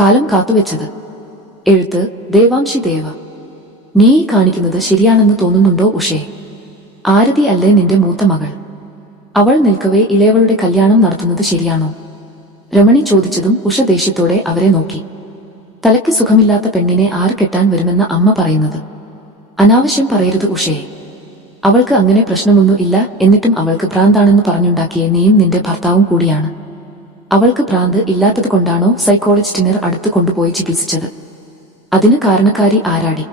കാലം കാത്തുവെച്ചത്. എഴുത്ത് ദേവാംശി ദേവ. നീ കാണിക്കുന്നത് ശരിയാണെന്ന് തോന്നുന്നുണ്ടോ ഉഷേ? ആരതി അല്ലേ നിന്റെ മൂത്ത മകൾ? അവൾ നിൽക്കവേ ഇളയവളുടെ കല്യാണം നടത്തുന്നത് ശരിയാണോ? രമണി ചോദിച്ചതും ഉഷ ദേഷ്യത്തോടെ അവരെ നോക്കി. തലയ്ക്ക് സുഖമില്ലാത്ത പെണ്ണിനെ ആർ കെട്ടാൻ വരുമെന്ന അമ്മ പറയുന്നത്? അനാവശ്യം പറയരുത് ഉഷയെ അവൾക്ക് അങ്ങനെ പ്രശ്നമൊന്നും ഇല്ല എന്നിട്ടും അവൾക്ക് ഭ്രാന്താണെന്ന് പറഞ്ഞുണ്ടാക്കിയ നീയും നിന്റെ ഭർത്താവും കൂടിയാണ്. അവൾക്ക് ഭ്രാന്ത് ഇല്ലാത്തത് കൊണ്ടാണോ സൈക്കോളജിസ്റ്റിനർ അടുത്ത് കൊണ്ടുപോയി ചികിത്സിച്ചത്? അതിന് കാരണക്കാരി ആരാടി?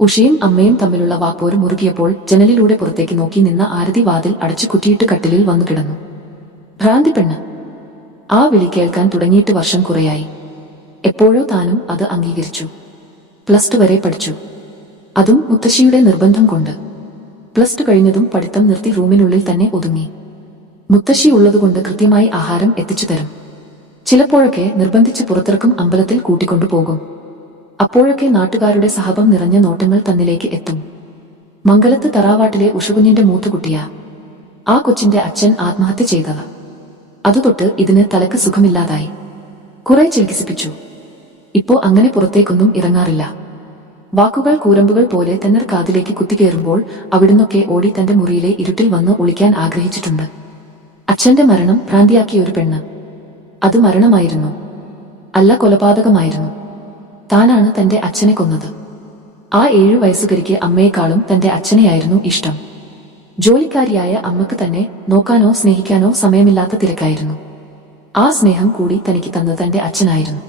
ഉഷയും അമ്മയും തമ്മിലുള്ള വാപ്പോര് മുറുകിയപ്പോൾ ജനലിലൂടെ പുറത്തേക്ക് നോക്കി നിന്ന ആരതി വാതിൽ അടച്ചു കുറ്റിയിട്ട് കട്ടിലിൽ വന്നു കിടന്നു. ഭ്രാന്തി പെണ്ണ്. ആ വിളി കേൾക്കാൻ തുടങ്ങിയിട്ട് വർഷം കുറയായി. എപ്പോഴോ താനും അത് അംഗീകരിച്ചു. പ്ലസ് ടു വരെ പഠിച്ചു. അതും മുത്തശ്ശിയുടെ നിർബന്ധം കൊണ്ട്. പ്ലസ് ടു കഴിഞ്ഞതും പഠിത്തം നിർത്തി റൂമിനുള്ളിൽ തന്നെ ഒതുങ്ങി. മുത്തശ്ശി ഉള്ളതുകൊണ്ട് കൃത്യമായി ആഹാരം എത്തിച്ചു തരും ചിലപ്പോഴൊക്കെ നിർബന്ധിച്ച് പുറത്തിറക്കും അമ്പലത്തിൽ കൂട്ടിക്കൊണ്ടു പോകും. അപ്പോഴൊക്കെ നാട്ടുകാരുടെ സഹപം നിറഞ്ഞ നോട്ടങ്ങൾ തന്നിലേക്ക് എത്തും. മംഗലത്ത് തറാവാട്ടിലെ ഉഷുകുഞ്ഞിന്റെ മൂത്തുകുട്ടിയ. ആ കൊച്ചിന്റെ അച്ഛൻ ആത്മഹത്യ ചെയ്തവ. അതുതൊട്ട് ഇതിന് തലക്ക് സുഖമില്ലാതായി. കുറെ ചികിത്സിപ്പിച്ചു. ഇപ്പോ അങ്ങനെ പുറത്തേക്കൊന്നും ഇറങ്ങാറില്ല. വാക്കുകൾ കൂരമ്പുകൾ പോലെ തന്നർ കാതിലേക്ക് കുത്തിക്കേറുമ്പോൾ അവിടുന്നൊക്കെ ഓടി തന്റെ മുറിയിലെ ഇരുട്ടിൽ വന്ന് ഒളിക്കാൻ ആഗ്രഹിച്ചിട്ടുണ്ട്. അച്ഛന്റെ മരണം ഭ്രാന്തിയാക്കിയ ഒരു പെണ്ണ്. അത് മരണമായിരുന്നു. അല്ല കൊലപാതകമായിരുന്നു. താനാണ് തന്റെ അച്ഛനെ കൊന്നത്. ആ ഏഴു വയസ്സുകരിക്ക് അമ്മയെക്കാളും തന്റെ അച്ഛനെയായിരുന്നു ഇഷ്ടം. ജോലിക്കാരിയായ അമ്മയ്ക്ക് തന്നെ നോക്കാനോ സ്നേഹിക്കാനോ സമയമില്ലാത്ത തിരക്കായിരുന്നു. ആ സ്നേഹം കൂടി തനിക്ക് തന്നത് തന്റെ അച്ഛനായിരുന്നു.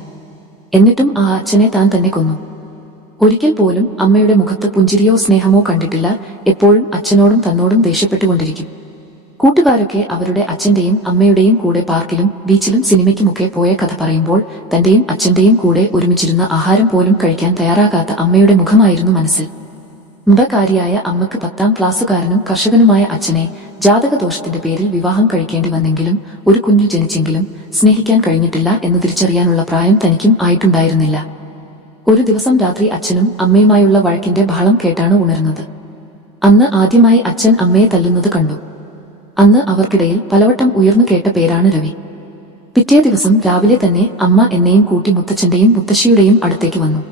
എന്നിട്ടും ആ അച്ഛനെ താൻ തന്നെ കൊന്നു. ഒരിക്കൽ പോലും അമ്മയുടെ മുഖത്ത് പുഞ്ചിരിയോ സ്നേഹമോ കണ്ടിട്ടില്ല. എപ്പോഴും അച്ഛനോടും തന്നോടും ദേഷ്യപ്പെട്ടുകൊണ്ടിരിക്കും. കൂട്ടുകാരൊക്കെ അവരുടെ അച്ഛന്റെയും അമ്മയുടെയും കൂടെ പാർക്കിലും ബീച്ചിലും സിനിമയ്ക്കുമൊക്കെ പോയ കഥ പറയുമ്പോൾ തന്റെയും അച്ഛന്റെയും കൂടെ ഒരുമിച്ചിരുന്ന ആഹാരം പോലും കഴിക്കാൻ തയ്യാറാകാത്ത അമ്മയുടെ മുഖമായിരുന്നു മനസ്സിൽ. മുതകാരിയായ അമ്മയ്ക്ക് പത്താം ക്ലാസ്സുകാരനും കർഷകനുമായ അച്ഛനെ ജാതകദോഷത്തിന്റെ പേരിൽ വിവാഹം കഴിക്കേണ്ടി വന്നെങ്കിലും ഒരു കുഞ്ഞു ജനിച്ചെങ്കിലും സ്നേഹിക്കാൻ കഴിഞ്ഞിട്ടില്ല എന്ന് തിരിച്ചറിയാനുള്ള പ്രായം തനിക്കും ആയിട്ടുണ്ടായിരുന്നില്ല. ഒരു ദിവസം രാത്രി അച്ഛനും അമ്മയുമായുള്ള വഴക്കിന്റെ ബഹളം കേട്ടാണ് ഉണരുന്നത് അന്ന് ആദ്യമായി അച്ഛൻ അമ്മയെ തല്ലുന്നത് കണ്ടു. അന്ന് അവർക്കിടയിൽ പലവട്ടം ഉയർന്നു കേട്ട പേരാണ് രവി. പിറ്റേ ദിവസം രാവിലെ തന്നെ അമ്മ എന്നെയും കൂട്ടി മുത്തച്ഛന്റെയും മുത്തശ്ശിയുടെയും അടുത്തേക്ക് വന്നു.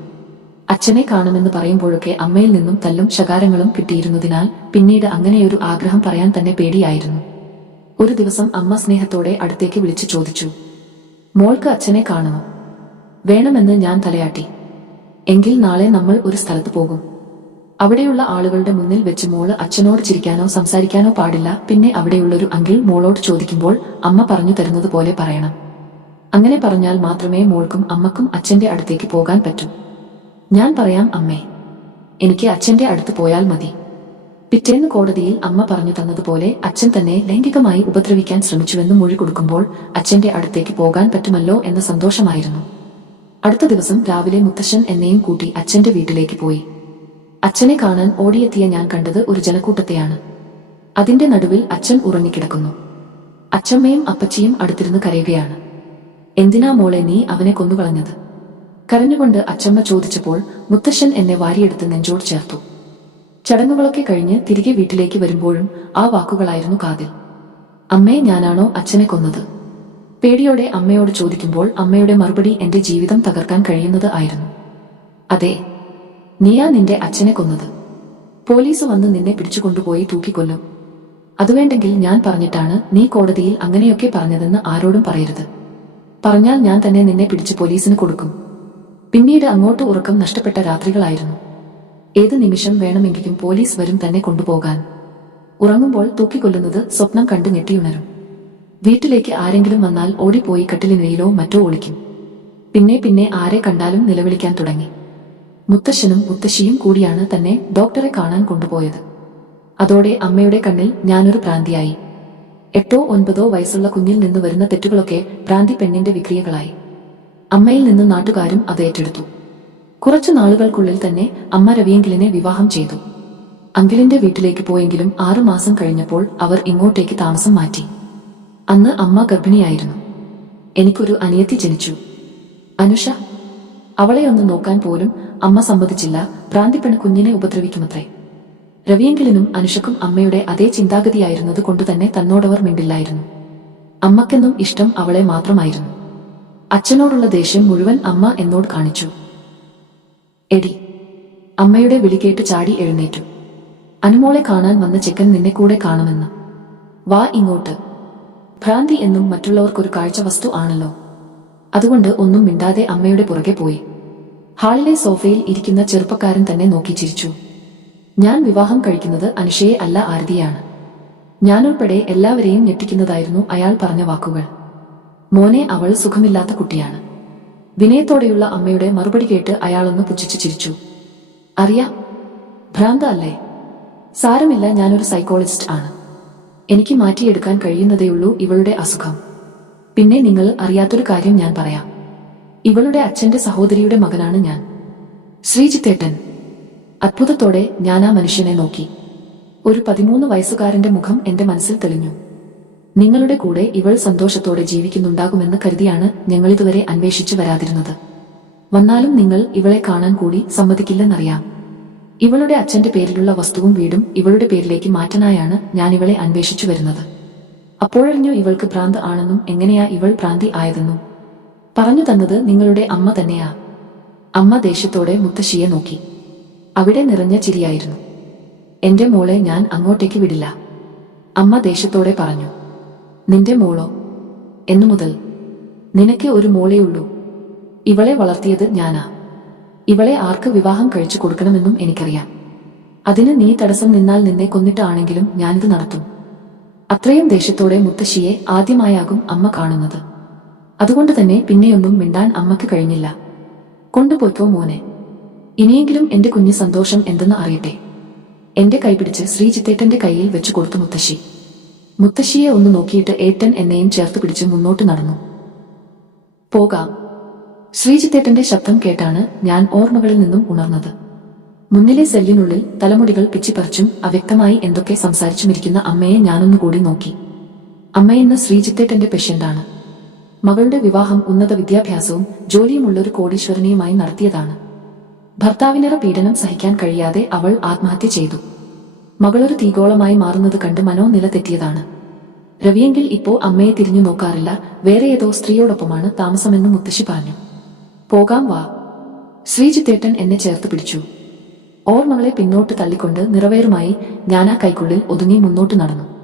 അച്ഛനെ കാണുമെന്ന് പറയുമ്പോഴൊക്കെ അമ്മയിൽ നിന്നും തല്ലും ശകാരങ്ങളും കിട്ടിയിരുന്നതിനാൽ പിന്നീട് അങ്ങനെയൊരു ആഗ്രഹം പറയാൻ തന്നെ പേടിയായിരുന്നു. ഒരു ദിവസം അമ്മ സ്നേഹത്തോടെ അടുത്തേക്ക് വിളിച്ചു ചോദിച്ചു മോൾക്ക് അച്ഛനെ കാണുമോ? വേണമെന്ന് ഞാൻ തലയാട്ടി. എങ്കിൽ നാളെ നമ്മൾ ഒരു സ്ഥലത്ത് പോകും. അവിടെയുള്ള ആളുകളുടെ മുന്നിൽ വെച്ച് മോൾ അച്ഛനോട് ചിരിക്കാനോ സംസാരിക്കാനോ പാടില്ല. പിന്നെ അവിടെയുള്ളൊരു അങ്കിൾ മോളോട് ചോദിക്കുമ്പോൾ അമ്മ പറഞ്ഞു തരുന്നത് പോലെ പറയണം. അങ്ങനെ പറഞ്ഞാൽ മാത്രമേ മോൾക്കും അമ്മക്കും അച്ഛന്റെ അടുത്തേക്ക് പോകാൻ പറ്റൂ. ഞാൻ പറയാം അമ്മേ. എനിക്ക് അച്ഛന്റെ അടുത്ത് പോയാൽ മതി. പിറ്റേന്ന് കോടതിയിൽ അമ്മ പറഞ്ഞു തന്നതുപോലെ അച്ഛൻ തന്നെ ലൈംഗികമായി ഉപദ്രവിക്കാൻ ശ്രമിച്ചുവെന്ന് മൊഴി കൊടുക്കുമ്പോൾ അച്ഛന്റെ അടുത്തേക്ക് പോകാൻ പറ്റുമല്ലോ എന്ന സന്തോഷമായിരുന്നു. അടുത്ത ദിവസം രാവിലെ മുത്തശ്ശൻ എന്നെയും കൂട്ടി അച്ഛന്റെ വീട്ടിലേക്ക് പോയി. അച്ഛനെ കാണാൻ ഓടിയെത്തിയ ഞാൻ കണ്ടത് ഒരു ജനക്കൂട്ടത്തെയാണ് അതിന്റെ നടുവിൽ അച്ഛൻ ഉറങ്ങിക്കിടക്കുന്നു. അച്ഛമ്മയും അപ്പച്ചിയും അടുത്തിരുന്ന് കരയുകയാണ്. എന്തിനാ മോളെ നീ അവനെ കൊന്നുകളഞ്ഞത്? കരഞ്ഞുകൊണ്ട് അച്ചമ്മ ചോദിച്ചപ്പോൾ മുത്തശ്ശൻ എന്നെ വാരിയെടുത്ത് നെഞ്ചോട് ചേർത്തു. ചടങ്ങുകളൊക്കെ കഴിഞ്ഞ് തിരികെ വീട്ടിലേക്ക് വരുമ്പോഴും ആ വാക്കുകളായിരുന്നു കാതിൽ. അമ്മയെ ഞാനാണോ അച്ഛനെ കൊന്നത്? പേടിയോടെ അമ്മയോട് ചോദിക്കുമ്പോൾ അമ്മയുടെ മറുപടി എന്റെ ജീവിതം തകർക്കാൻ കഴിയുന്നത് ആയിരുന്നു. അതെ നീയാ നിന്റെ അച്ഛനെ കൊന്നത്. പോലീസ് വന്ന് നിന്നെ പിടിച്ചുകൊണ്ടുപോയി തൂക്കിക്കൊല്ലും. അതുവേണ്ടെങ്കിൽ ഞാൻ പറഞ്ഞിട്ടാണ് നീ കോടതിയിൽ അങ്ങനെയൊക്കെ പറഞ്ഞതെന്ന് ആരോടും പറയരുത്. പറഞ്ഞാൽ ഞാൻ തന്നെ നിന്നെ പിടിച്ച് പോലീസിന് കൊടുക്കും. പിന്നീട് അങ്ങോട്ട് ഉറക്കം നഷ്ടപ്പെട്ട രാത്രികളായിരുന്നു. ഏത് നിമിഷം വേണമെങ്കിലും പോലീസ് വരും തന്നെ കൊണ്ടുപോകാൻ. ഉറങ്ങുമ്പോൾ തൂക്കിക്കൊല്ലുന്നത് സ്വപ്നം കണ്ട് ഞെട്ടിയുണരും. വീട്ടിലേക്ക് ആരെങ്കിലും വന്നാൽ ഓടിപ്പോയി കട്ടിലിനയിലോ മറ്റോ ഒളിക്കും. പിന്നെ പിന്നെ ആരെ കണ്ടാലും നിലവിളിക്കാൻ തുടങ്ങി. മുത്തശ്ശനും മുത്തശ്ശിയും കൂടിയാണ് തന്നെ ഡോക്ടറെ കാണാൻ കൊണ്ടുപോയത്. അതോടെ അമ്മയുടെ കണ്ണിൽ ഞാനൊരു പ്രാന്തിയായി. എട്ടോ ഒൻപതോ വയസ്സുള്ള കുഞ്ഞിൽ നിന്ന് വരുന്ന തെറ്റുകളൊക്കെ പ്രാന്തി പെണ്ണിന്റെ വിക്രിയകളായി. അമ്മയിൽ നിന്ന് നാട്ടുകാരും അത് ഏറ്റെടുത്തു. കുറച്ചു നാളുകൾക്കുള്ളിൽ തന്നെ അമ്മ രവിയെങ്കിലിനെ വിവാഹം ചെയ്തു. അങ്കിളിന്റെ വീട്ടിലേക്ക് പോയെങ്കിലും ആറു മാസം കഴിഞ്ഞപ്പോൾ അവർ ഇങ്ങോട്ടേക്ക് താമസം മാറ്റി. അന്ന് അമ്മ ഗർഭിണിയായിരുന്നു. എനിക്കൊരു അനിയത്തി ജനിച്ചു. അനുഷ അവളെ ഒന്ന് നോക്കാൻ പോലും അമ്മ സമ്മതിച്ചില്ല. പ്രാന്തിപ്പെണ് കുഞ്ഞിനെ ഉപദ്രവിക്കുമത്രേ. രവിയെങ്കിലിനും അനുഷക്കും അമ്മയുടെ അതേ ചിന്താഗതിയായിരുന്നത് കൊണ്ടുതന്നെ തന്നോടവർ മിണ്ടില്ലായിരുന്നു. അമ്മക്കെന്നും ഇഷ്ടം അവളെ മാത്രമായിരുന്നു. അച്ഛനോടുള്ള ദേഷ്യം മുഴുവൻ അമ്മ എന്നോട് കാണിച്ചു. എടി അമ്മയുടെ വിളി കേട്ട് ചാടി എഴുന്നേറ്റു. അനുമോളെ കാണാൻ വന്ന ചെക്കൻ നിന്നെ കൂടെ കാണുമെന്ന്. വാ ഇങ്ങോട്ട്. ഭ്രാന്തി എന്നും മറ്റുള്ളവർക്കൊരു കാഴ്ച വസ്തു ആണല്ലോ. അതുകൊണ്ട് ഒന്നും മിണ്ടാതെ അമ്മയുടെ പുറകെ പോയി. ഹാളിലെ സോഫയിൽ ഇരിക്കുന്ന ചെറുപ്പക്കാരൻ തന്നെ നോക്കി ചിരിച്ചു. ഞാൻ വിവാഹം കഴിക്കുന്നത് അനുഷയെ അല്ല ആരതിയാണ്. ഞാനുൾപ്പെടെ എല്ലാവരെയും ഞെട്ടിക്കുന്നതായിരുന്നു അയാൾ പറഞ്ഞ വാക്കുകൾ. മോനെ അവൾ സുഖമില്ലാത്ത കുട്ടിയാണ്. വിനയത്തോടെയുള്ള അമ്മയുടെ മറുപടി കേട്ട് അയാളൊന്ന് പുച്ഛിച്ചു ചിരിച്ചു. അറിയാം ഭ്രാന്ത അല്ലേ? സാരമില്ല ഞാനൊരു സൈക്കോളജിസ്റ്റ് ആണ്. എനിക്ക് മാറ്റിയെടുക്കാൻ കഴിയുന്നതേയുള്ളൂ ഇവളുടെ അസുഖം. പിന്നെ നിങ്ങൾ അറിയാത്തൊരു കാര്യം ഞാൻ പറയാം. ഇവളുടെ അച്ഛന്റെ സഹോദരിയുടെ മകനാണ് ഞാൻ. ശ്രീജിത്തേട്ടൻ. അത്ഭുതത്തോടെ ഞാൻ ആ മനുഷ്യനെ നോക്കി. ഒരു പതിമൂന്ന് വയസ്സുകാരന്റെ മുഖം എന്റെ മനസ്സിൽ തെളിഞ്ഞു. നിങ്ങളുടെ കൂടെ ഇവൾ സന്തോഷത്തോടെ ജീവിക്കുന്നുണ്ടാകുമെന്ന് കരുതിയാണ് ഞങ്ങളിതുവരെ അന്വേഷിച്ചു വരാതിരുന്നത്. വന്നാലും നിങ്ങൾ ഇവളെ കാണാൻ കൂടി സമ്മതിക്കില്ലെന്നറിയാം. ഇവളുടെ അച്ഛന്റെ പേരിലുള്ള വസ്തുവും വീടും ഇവളുടെ പേരിലേക്ക് മാറ്റാനായാണ് ഞാൻ ഇവളെ അന്വേഷിച്ചു വരുന്നത്. അപ്പോഴറിഞ്ഞു ഇവൾക്ക് ഭ്രാന്ത് ആണെന്നും എങ്ങനെയാ ഇവൾ ഭ്രാന്തി ആയതെന്നും പറഞ്ഞു തന്നത് നിങ്ങളുടെ അമ്മ തന്നെയാ. അമ്മ ദേഷ്യത്തോടെ മുത്തശ്ശിയെ നോക്കി. അവിടെ നിറഞ്ഞ ചിരിയായിരുന്നു. എന്റെ മോളെ ഞാൻ അങ്ങോട്ടേക്ക് വിടില്ല. അമ്മ ദേഷ്യത്തോടെ പറഞ്ഞു. നിന്റെ മോളോ? എന്നു മുതൽ നിനക്ക് ഒരു മോളെയുള്ളൂ ഇവളെ വളർത്തിയത് ഞാനാ. ഇവളെ ആർക്ക് വിവാഹം കഴിച്ചു കൊടുക്കണമെന്നും എനിക്കറിയാം. അതിന് നീ തടസ്സം നിന്നാൽ നിന്നെ കൊന്നിട്ടാണെങ്കിലും ഞാനിത് നടത്തും. അത്രയും ദേഷ്യത്തോടെ മുത്തശ്ശിയെ ആദ്യമായാകും അമ്മ കാണുന്നത്. അതുകൊണ്ട് തന്നെ പിന്നെയൊന്നും മിണ്ടാൻ അമ്മയ്ക്ക് കഴിഞ്ഞില്ല. കൊണ്ടുപോയിക്കോ മോനെ. ഇനിയെങ്കിലും എന്റെ കുഞ്ഞ് സന്തോഷം എന്തെന്ന് അറിയട്ടെ. എന്റെ കൈപിടിച്ച് ശ്രീജിത്തേട്ടന്റെ കയ്യിൽ വെച്ചു കൊടുത്തു മുത്തശ്ശി. മുത്തശ്ശിയെ ഒന്ന് നോക്കിയിട്ട് ഏട്ടൻ എന്നെയും ചേർത്ത് പിടിച്ച് മുന്നോട്ട് നടന്നു. പോകാം. ശ്രീജിത്തേട്ടന്റെ ശബ്ദം കേട്ടാണ് ഞാൻ ഓർമ്മകളിൽ നിന്നും ഉണർന്നത്. മുന്നിലെ സെല്ലിനുള്ളിൽ തലമുടികൾ പിച്ചിപ്പറിച്ചും അവ്യക്തമായി എന്തൊക്കെ സംസാരിച്ചുമിരിക്കുന്ന അമ്മയെ ഞാനൊന്നുകൂടി നോക്കി. അമ്മയെന്ന് ശ്രീജിത്തേട്ടന്റെ പേഷ്യന്റാണ്. മകളുടെ വിവാഹം ഉന്നത വിദ്യാഭ്യാസവും ജോലിയുമുള്ള ഒരു കോടീശ്വരനെയുമായി നടത്തിയതാണ്. ഭർത്താവിനിറ പീഡനം സഹിക്കാൻ കഴിയാതെ അവൾ ആത്മഹത്യ ചെയ്തു. മകളൊരു തീഗോളമായി മാറുന്നത് കണ്ട് മനോനില തെറ്റിയതാണ്. രവിയെങ്കിൽ ഇപ്പോ അമ്മയെ തിരിഞ്ഞു നോക്കാറില്ല വേറെ ഏതോ സ്ത്രീയോടൊപ്പമാണ് താമസമെന്ന് മുത്തശ്ശി പറഞ്ഞു. പോകാം വാ. ശ്രീജിത്തേട്ടൻ എന്നെ ചേർത്ത് പിടിച്ചു. ഓർമ്മകളെ പിന്നോട്ട് തള്ളിക്കൊണ്ട് നിറവേറുമായി ഞാനാ കൈക്കുള്ളിൽ ഒതുങ്ങി മുന്നോട്ട് നടന്നു.